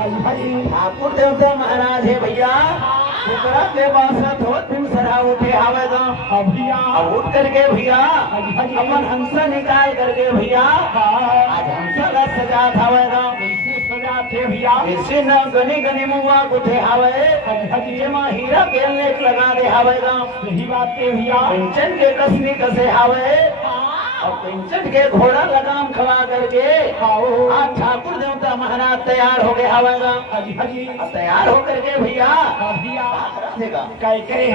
ठाकुर देवता महाराज है भैया शुक्रा के बासा थो तुम सरा उठे आवे तो भैया अब उठ करके भैया अपन हंसा निकाल करके भैया आज हंसा का सजा थावे तो सजा थे भैया इसे न गनी गनी मुआ उठे आवे जे मां हीरा के लेख लगा दे आवे तो यही बात के भैया कंचन के कसनी कसे आवे और पिंचट के घोड़ा लगाम खवा करके आज ठाकुर देवता महाराज तैयार हो गए हवेगा तैयार हो करके भैया कई कई